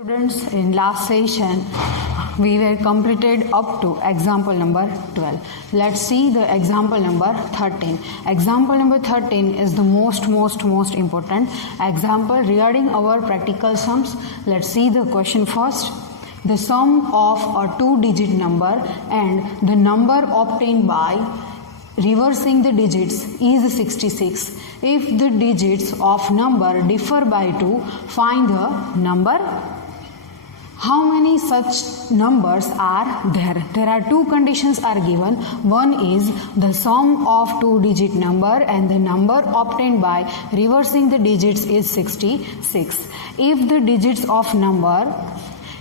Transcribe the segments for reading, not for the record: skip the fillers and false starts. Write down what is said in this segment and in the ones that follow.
Students, in last session we were completed up to example number 12. Let's see the example number 13. Example number 13 is the most important example regarding our practical sums. Let's see the question first. The sum of a two-digit number and the number obtained by reversing the digits is 66. If the digits of number differ by 2, find the number. How many such numbers are there? There are two conditions are given. One is the sum of two-digit number and the number obtained by reversing the digits is 66. If the digits of number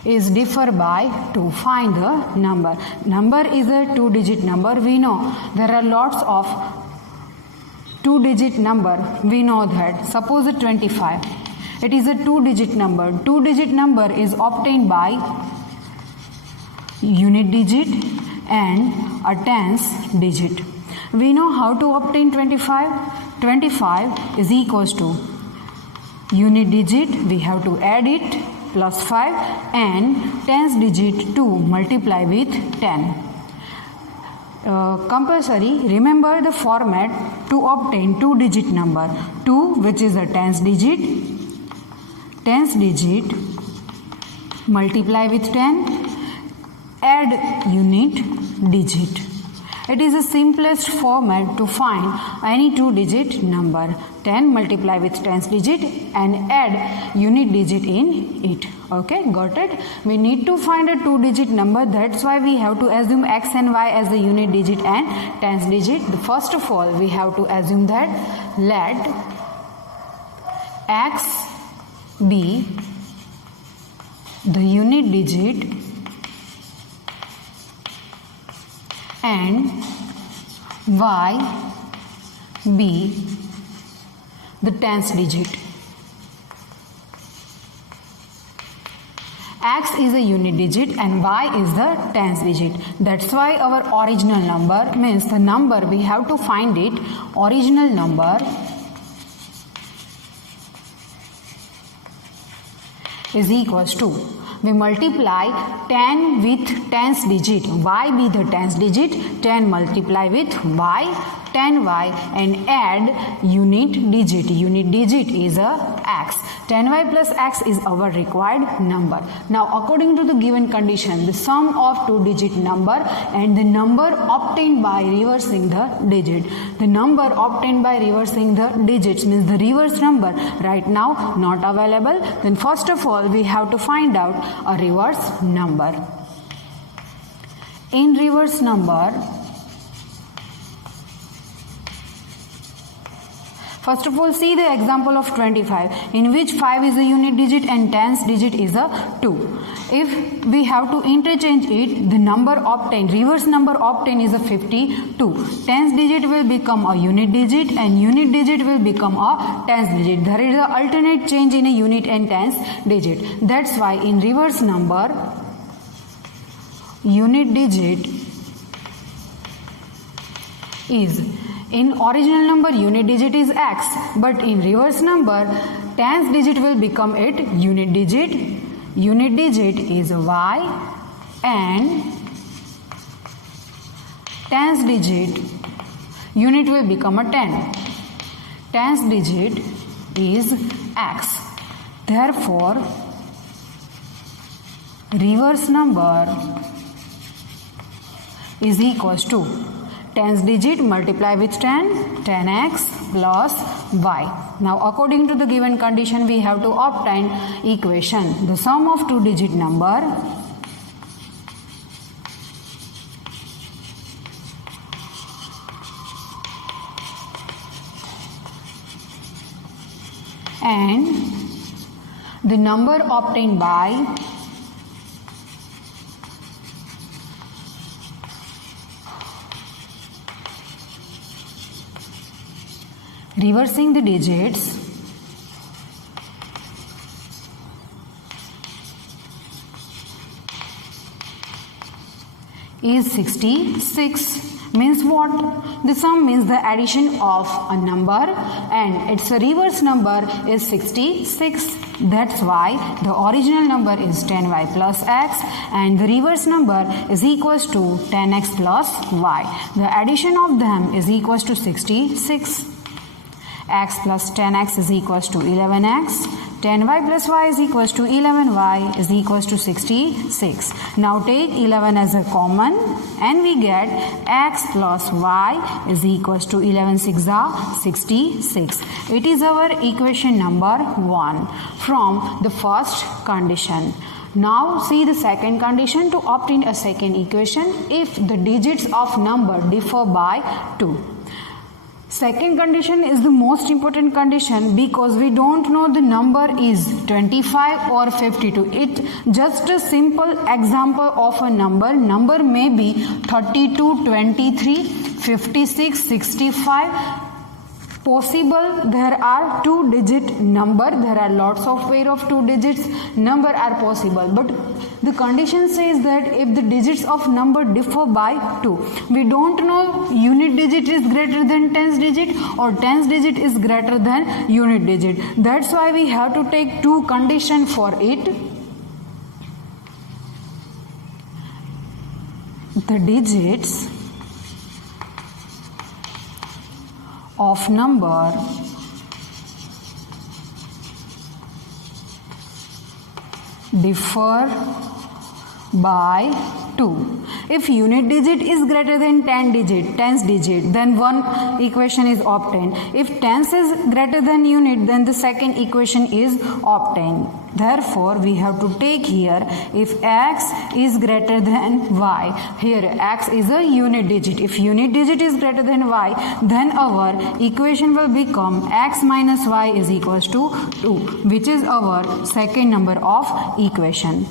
is differ by 2, find the number. Number is a two-digit number. We know there are lots of two-digit number. We know that. Suppose 25. It is a two-digit number. Two-digit number is obtained by unit digit and a tens digit. We know how to obtain 25. 25 is equals to unit digit. We have to add it plus 5 and tens digit 2 multiply with 10. Compulsory remember the format to obtain two-digit number. 2 which is a tens digit multiply with 10, add unit digit. It is the simplest format to find any two-digit number. 10 multiply with tens digit and add unit digit in it. Okay, got it? We need to find a two-digit number. That's why we have to assume x and y as the unit digit and tens digit. First of all, we have to assume that let x be the unit digit and y be the tens digit. X is a unit digit and y is the tens digit. That's why our original number means the number we have to find it. Original number is equals to, we multiply 10 with tens digit, y be the tens digit, 10 multiply with y, 10y and add unit digit. Unit digit is a x. 10y plus x is our required number. Now according to the given condition, the sum of two-digit number and the number obtained by reversing the digit. The number obtained by reversing the digits means the reverse number right now not available. Then first of all we have to find out a reverse number. In reverse number, first of all, see the example of 25 in which 5 is a unit digit and tens digit is a 2. If we have to interchange it, the number obtained, reverse number obtained is a 52. Tens digit will become a unit digit and unit digit will become a tens digit. There is an alternate change in a unit and tens digit. That's why in reverse number, unit digit is, in original number unit digit is x, but in reverse number tens digit will become it unit digit. Unit digit is y and tens digit unit will become a 10. Tens digit is x. Therefore, reverse number is equals to tens digit multiply with 10, 10x plus y. Now according to the given condition we have to obtain equation. The sum of two-digit number and the number obtained by reversing the digits is 66. Means what? The sum means the addition of a number and its reverse number is 66. That's why the original number is 10y plus x and the reverse number is equals to 10x plus y. The addition of them is equals to 66. X plus 10x is equals to 11x. 10y plus y is equals to 11y is equals to 66. Now take 11 as a common and we get x plus y is equals to 11 6 are 66. It is our equation number 1 from the first condition. Now see the second condition. To obtain a second equation if the digits of number differ by 2. Second condition is the most important condition because we don't know the number is 25 or 52. It just a simple example of a number. Number may be 32, 23, 56, 65. Possible there are 2-digit number. There are lots of pair of 2 digits number are possible. But the condition says that if the digits of number differ by 2, we don't know unit digit is greater than tens digit or tens digit is greater than unit digit. That's why we have to take 2 conditions for it. The digits of number differ by 2. If unit digit is greater than tens digit, then one equation is obtained. If tens is greater than unit, then the second equation is obtained. Therefore, we have to take here if x is greater than y. Here x is a unit digit. If unit digit is greater than y, then our equation will become x minus y is equals to 2, which is our second number of equation.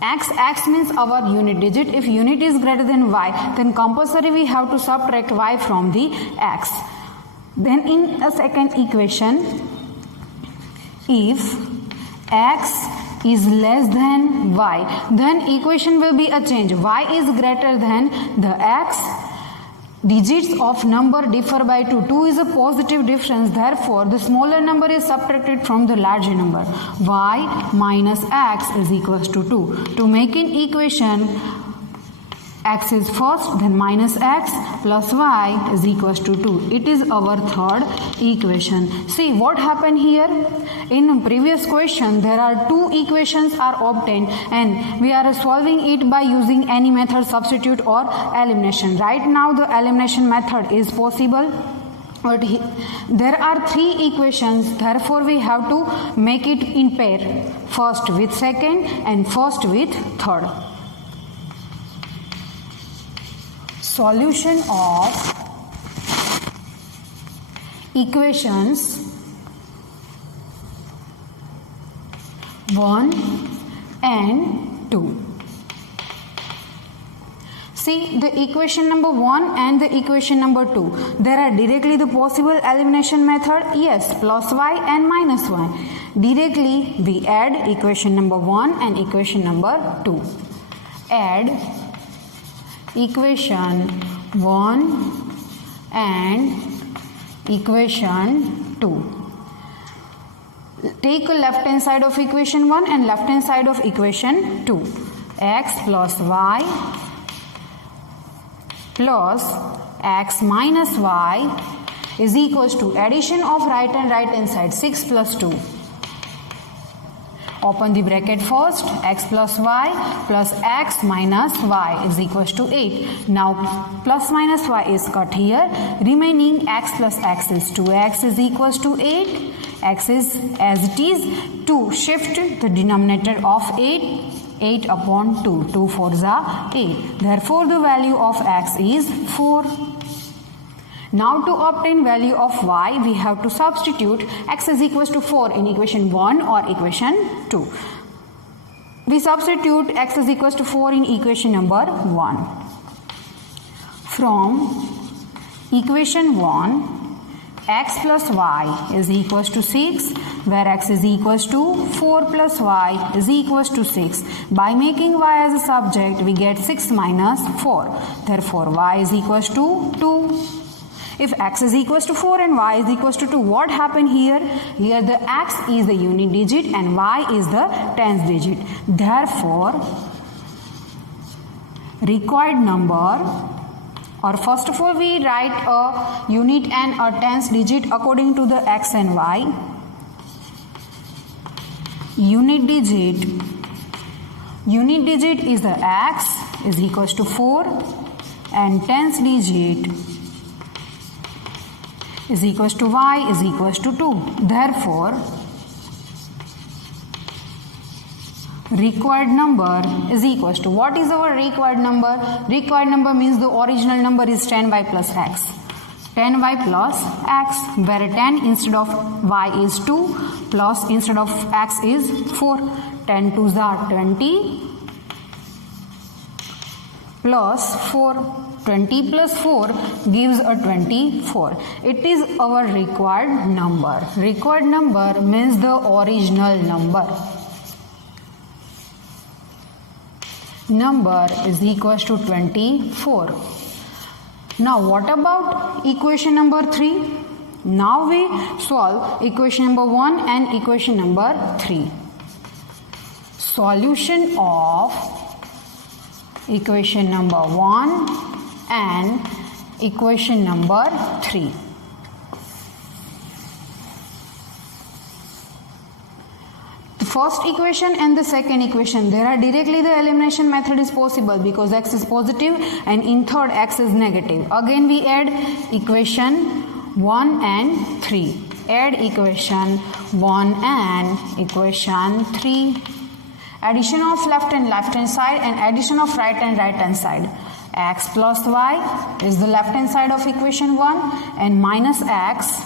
X means our unit digit. If unit is greater than y, then compulsory we have to subtract y from the x. Then in a second equation, if x is less than y, then equation will be a change. Y is greater than the x. Digits of number differ by 2. 2 is a positive difference. Therefore, the smaller number is subtracted from the larger number. Y minus x is equals to 2. To make an equation, x is first, then minus x plus y is equals to 2. It is our third equation. See what happened here? In previous question, there are 2 equations are obtained and we are solving it by using any method, substitute or elimination. Right now the elimination method is possible. But there are 3 equations, therefore we have to make it in pair. First with second and first with third. Solution of equations 1 and 2. See the equation number 1 and the equation number 2. There are directly the possible elimination method. Yes, plus y and minus y. Directly we add equation number 1 and equation number 2. Add equation 1 and equation 2. Take left hand side of equation 1 and left hand side of equation 2. X plus y plus x minus y is equals to addition of right hand side 6 plus 2. Open the bracket first. X plus y plus x minus y is equals to 8. Now plus minus y is cut here. Remaining x plus x is 2x is equals to 8. X is as it is. 2 shift the denominator of 8. 8 upon 2. 2 4s are 8. Therefore the value of x is 4. Now to obtain value of y, we have to substitute x is equals to 4 in equation 1 or equation 2. We substitute x is equals to 4 in equation number 1. From equation 1, x plus y is equals to 6, where x is equals to 4 plus y is equals to 6. By making y as a subject, we get 6 minus 4. Therefore, y is equals to 2. If x is equals to 4 and y is equals to 2, what happened here? Here the x is the unit digit and y is the tens digit. Therefore, required number, or first of all we write a unit and a tens digit according to the x and y. Unit digit is the x is equals to 4 and tens digit is equals to y is equals to 2. Therefore, required number is equals to, what is our required number? Required number means the original number is 10y plus x. 10y plus x, where 10 instead of y is 2 plus instead of x is 4. 10 2s are 20 plus 4. 20 plus 4 gives a 24. It is our required number. Required number means the original number. Number is equals to 24. Now what about equation number 3? Now we solve equation number 1 and equation number 3. Solution of equation number 1 and equation number 3. The first equation and the second equation, there are directly the elimination method is possible because x is positive and in third x is negative. Again we add equation 1 and 3. Add equation 1 and equation 3. Addition of left hand side and addition of right hand side. X plus y is the left hand side of equation 1 and minus x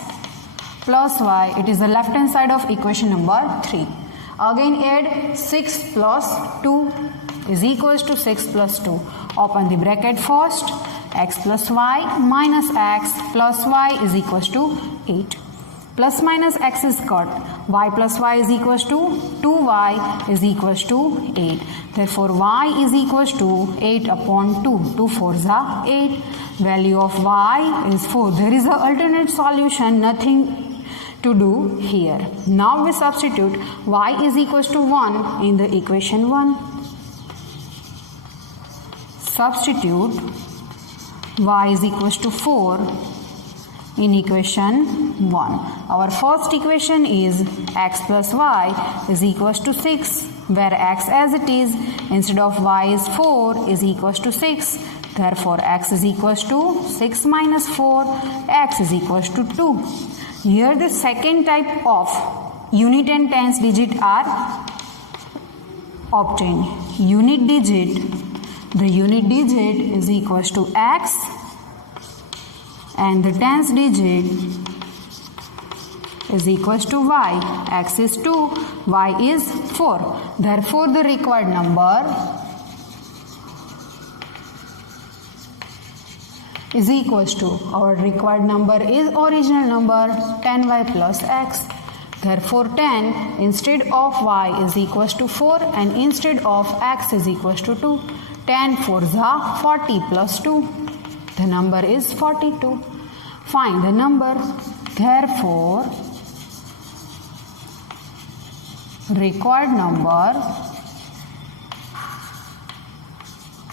plus y, it is the left hand side of equation number 3. Again add 6 plus 2 is equals to 6 plus 2. Open the bracket first. X plus y minus x plus y is equals to 8. Plus minus x is cut. Y plus y is equals to 2y is equals to 8. Therefore, y is equals to 8 upon 2. 2 4s are 8. Value of y is 4. There is an alternate solution, nothing to do here. Now we substitute y is equals to 1 in the equation 1. Substitute y is equals to 4 in equation 1. Our first equation is x plus y is equals to 6, where x as it is instead of y is 4 is equals to 6. Therefore, x is equals to 6 minus 4, x is equals to 2. Here the second type of unit and tens digit are obtained. Unit digit, the unit digit is equals to x and the tens digit is equals to y. X is 2, y is 4. Therefore, the required number is equals to, our required number is original number 10y plus x. Therefore, 10 instead of y is equals to 4 and instead of x is equals to 2. 10 4s are 40 plus 2. The number is 42. Find the number. Therefore, required number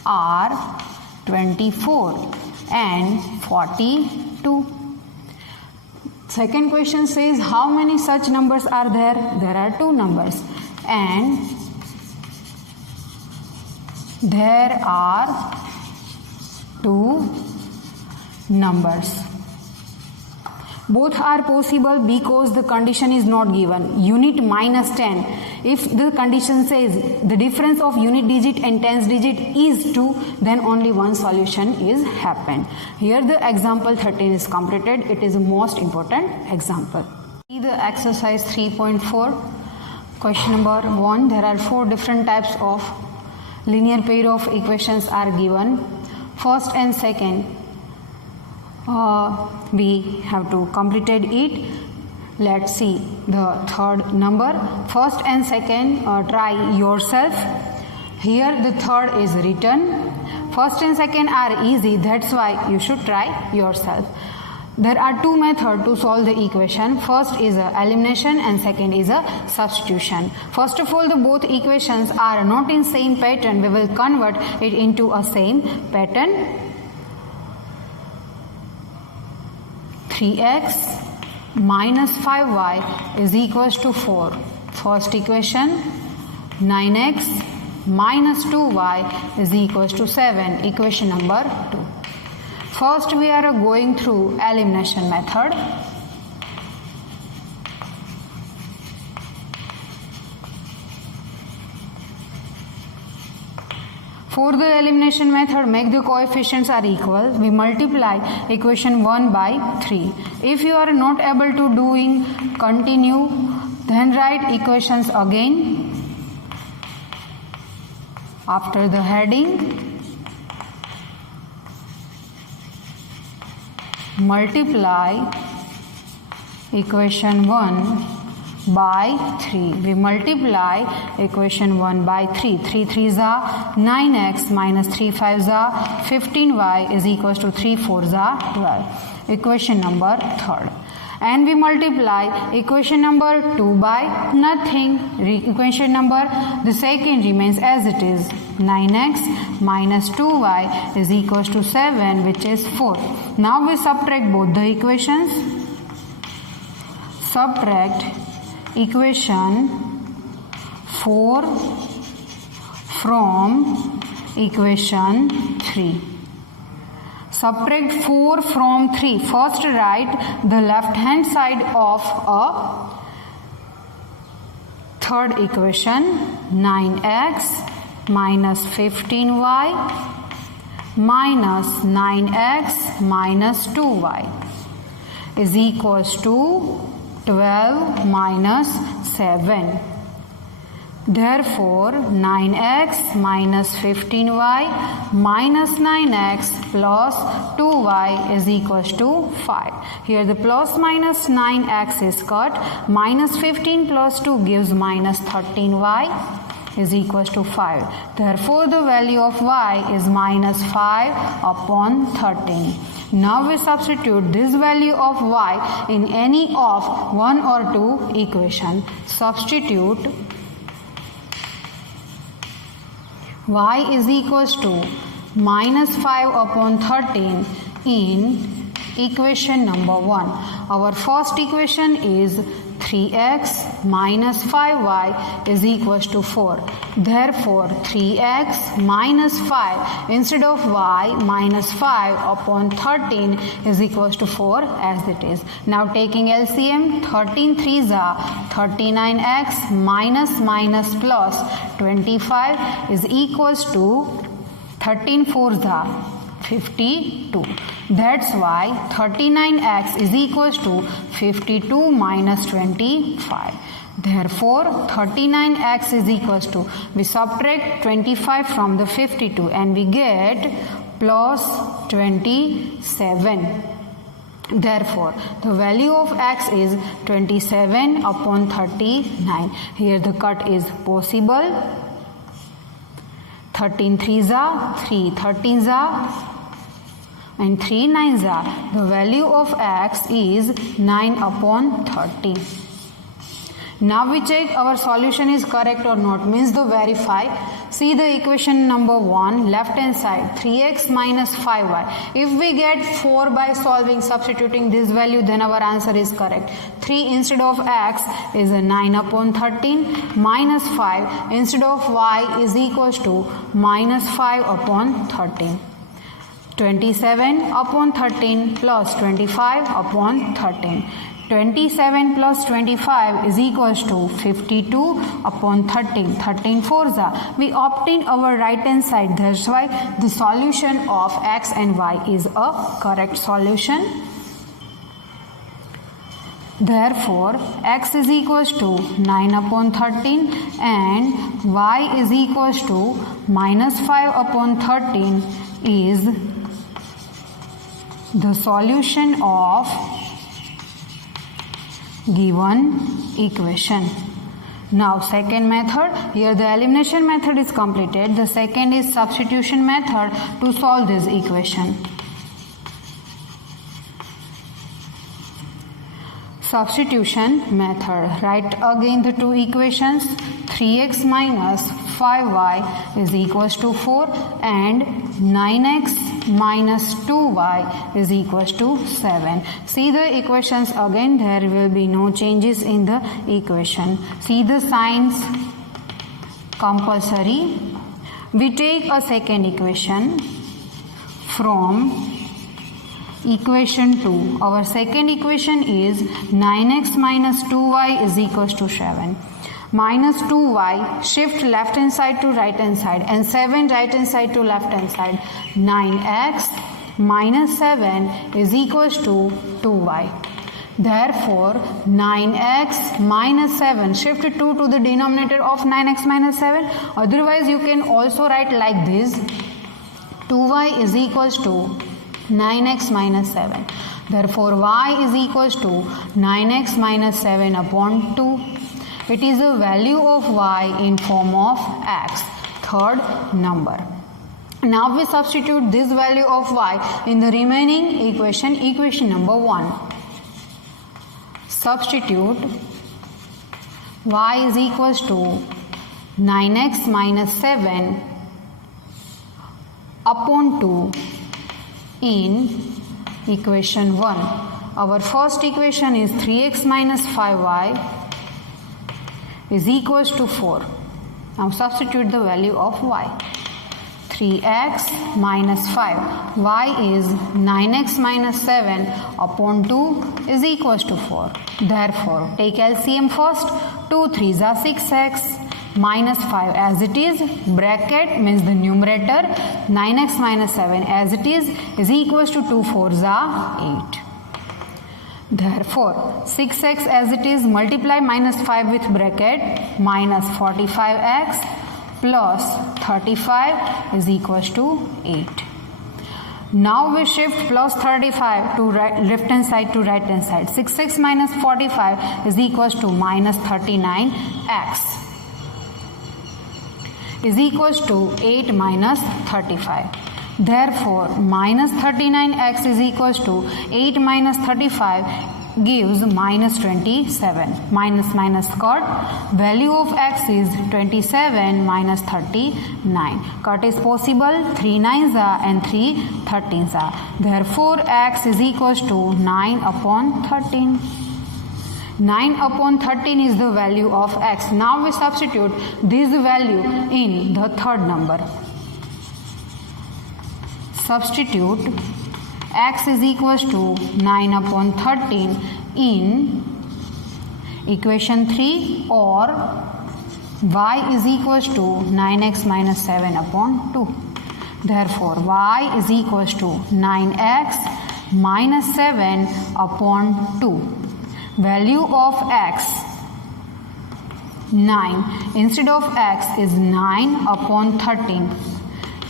are 24 and 42. Second question says how many such numbers are there? There are 2 numbers and there are 2 numbers. Both are possible because the condition is not given. Unit minus 10. If the condition says the difference of unit digit and tens digit is 2, then only one solution is happened. Here the example 13 is completed. It is the most important example. See the exercise 3.4. Question number 1. There are 4 different types of linear pair of equations are given. First and second. We have to completed it. Let's see the third number. First and second, try yourself. Here the third is written. First and second are easy, that's why you should try yourself. There are two methods to solve the equation. First is elimination and second is substitution. First of all, the both equations are not in same pattern. We will convert it into a same pattern. 3x minus 5y is equals to 4. First equation. 9x minus 2y is equals to 7. Equation number 2. First we are going through elimination method. For the elimination method, make the coefficients are equal. We multiply equation 1 by 3. If you are not able to doing continue, then write equations again. After the heading, multiply equation 1 by 3. We multiply equation 1 by 3. 3 3s are 9x minus 3 5s are 15y is equals to 3 4s are 12. Equation number 3rd. And we multiply equation number 2 by nothing. Equation number the second remains as it is. 9x minus 2y is equals to 7, which is 4. Now we subtract both the equations. Subtract equation 4 from equation 3. Subtract 4 from 3. First write the left hand side of a third equation. 9x minus 15y minus 9x minus 2y is equals to 12 minus 7. Therefore, 9x minus 15y minus 9x plus 2y is equals to 5. Here the plus minus 9x is cut. Minus 15 plus 2 gives minus 13y is equals to 5. Therefore, the value of y is minus 5 upon 13. Now we substitute this value of y in any of 1 or 2 equation. Substitute y is equals to minus 5 upon 13 in equation number 1. Our first equation is 3x minus 5y is equals to 4. Therefore, 3x minus 5 instead of y minus 5 upon 13 is equals to 4 as it is. Now taking LCM, 13 3s are 39x minus plus 25 is equals to 13 4s are 52. That's why 39x is equals to 52 minus 25. Therefore, 39x is equals to, we subtract 25 from the 52 and we get plus 27. Therefore, the value of x is 27 upon 39. Here the cut is possible. 13 3s are 3, 13s are and 3 9s are. The value of x is 9 upon 30. Now we check our solution is correct or not, means the verify. See the equation number 1, left hand side, 3x minus 5y. If we get 4 by solving, substituting this value, then our answer is correct. 3 instead of x is a 9 upon 13 minus 5 instead of y is equals to minus 5 upon 13. 27 upon 13 plus 25 upon 13. 27 plus 25 is equals to 52 upon 13. 13 4s are. We obtain our right hand side. That's why the solution of x and y is a correct solution. Therefore, x is equals to 9 upon 13 and y is equals to minus 5 upon 13 is the solution of given equation. Now second method, here the elimination method is completed. The second is substitution method to solve this equation. Substitution method. Write again the two equations. 3x minus 5y is equals to 4 and 9x minus 2y is equals to 7. See the equations again. There will be no changes in the equation. See the signs. Compulsory. We take a second equation from equation 2. Our second equation is 9x minus 2y is equals to 7. Minus 2y, shift left hand side to right hand side, and 7 right hand side to left hand side. 9x minus 7 is equals to 2y. Therefore, 9x minus 7, shift 2 to the denominator of 9x minus 7. Otherwise, you can also write like this. 2y is equals to 9x minus 7. Therefore, y is equals to 9x minus 7 upon 2. It is the value of y in form of x, third number. Now we substitute this value of y in the remaining equation, equation number 1. Substitute y is equals to 9x minus 7 upon 2 in equation 1. Our first equation is 3x minus 5y is equals to 4. Now substitute the value of y. 3x minus 5. Y is 9x minus 7 upon 2 is equals to 4. Therefore, take LCM first. 2 3s are 6x minus 5 as it is, bracket means the numerator, 9x minus 7 as it is equals to 2 4s are 8. Therefore, 6x as it is, multiply minus 5 with bracket, minus 45x plus 35 is equals to 8. Now we shift plus 35 to left hand side to right hand side. 6x minus 45 is equals to minus 39x is equals to 8 minus 35. Therefore, minus 39x is equals to 8 minus 35 gives minus 27. Minus minus cut. Value of x is 27 minus 39. Cut is possible. 3 9s are and 3 13s are. Therefore, x is equals to 9 upon 13. 9 upon 13 is the value of x. Now we substitute this value in the third number. Substitute x is equals to 9 upon 13 in equation 3 or y is equals to 9x minus 7 upon 2. Therefore, y is equals to 9x minus 7 upon 2. Value of x 9. Instead of x is 9 upon 13.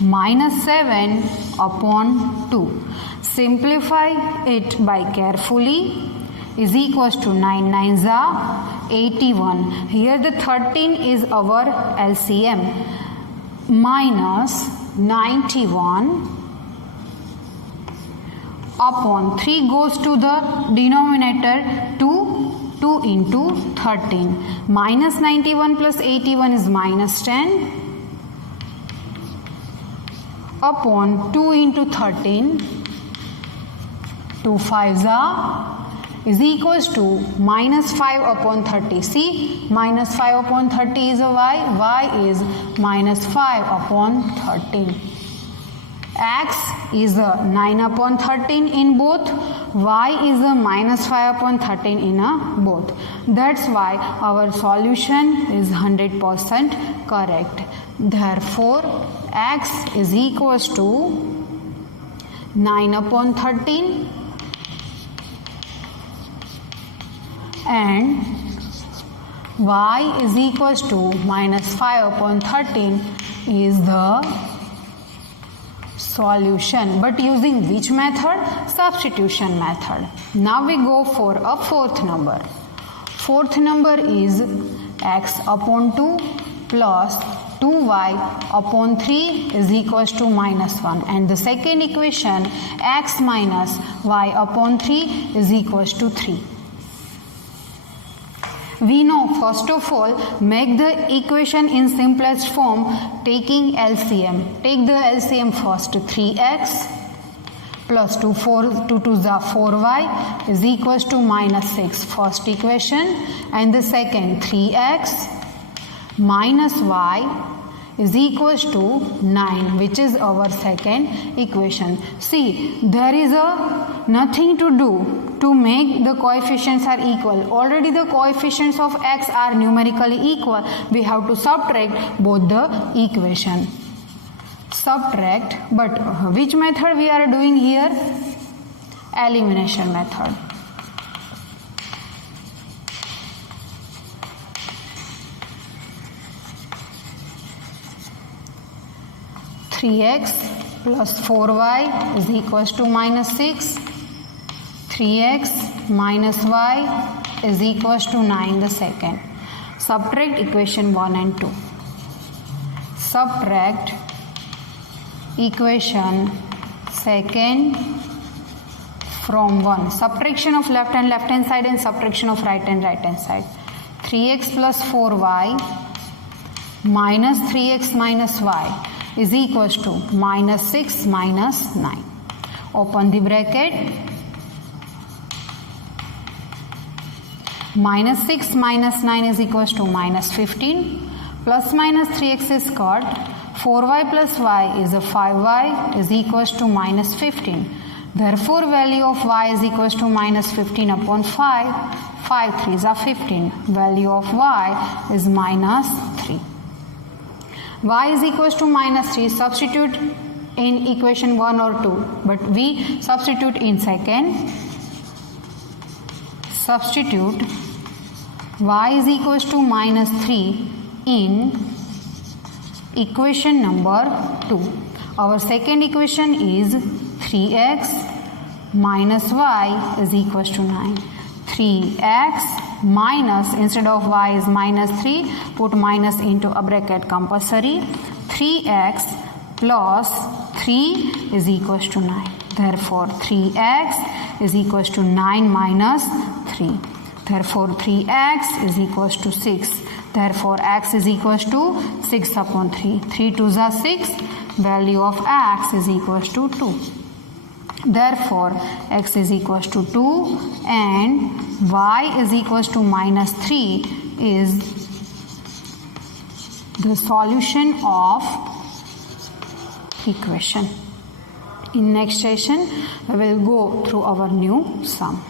Minus 7 upon 2. Simplify it by carefully is equals to 9 9s are 81. Here the 13 is our LCM. Minus 91 upon 3 goes to the denominator 2 into 13. Minus 91 plus 81 is minus 10. Upon 2 into 13, 2 5s are is equals to minus 5 upon 30. See, minus 5 upon 30 is a y is minus 5 upon 13. X is a 9 upon 13 in both, y is a minus 5 upon 13 in both. That's why our solution is 100% correct. Therefore, x is equals to 9 upon 13 and y is equals to minus 5 upon 13 is the solution. But using which method? Substitution method. Now we go for a fourth number. Fourth number is x upon 2 plus 2y upon 3 is equals to minus 1, and the second equation x minus y upon 3 is equals to 3. We know first of all make the equation in simplest form taking LCM. Take the LCM first. 3x plus 2 2 is 4y is equals to minus 6. First equation, and the second 3x minus y is equals to 9, which is our second equation. See, there is nothing to do to make the coefficients are equal. Already the coefficients of x are numerically equal. We have to subtract both the equation. Subtract, but which method we are doing here? Elimination method. (3x plus 4y is equals to minus 6). 3x minus y is equals to 9, the second. Subtract equation 1 and 2. Subtract equation second from 1. Subtraction of left hand side and subtraction of right hand side. 3x plus 4y minus 3x minus y is equals to minus 6 minus 9. Open the bracket. Minus 6 minus 9 is equals to minus 15. Plus minus 3x is cut. 4y plus y is a 5y is equals to minus 15. Therefore, value of y is equals to minus 15 upon 5. 5 3s are 15. Value of y is minus 3. Y is equals to minus 3. Substitute in equation 1 or 2, but we substitute in second. Substitute y is equals to minus 3 in equation number 2. Our second equation is 3x minus y is equals to 9. 3x minus, instead of y is minus 3, put minus into a bracket compulsory. 3x plus 3 is equals to 9. Therefore 3x is equals to 9 minus 3. Therefore 3x is equals to 6. Therefore x is equals to 6 upon 3. 3 2s are 6. Value of x is equals to 2. Therefore x is equals to 2 and y is equals to minus 3 is the solution of equation. In next session we will go through our new sum.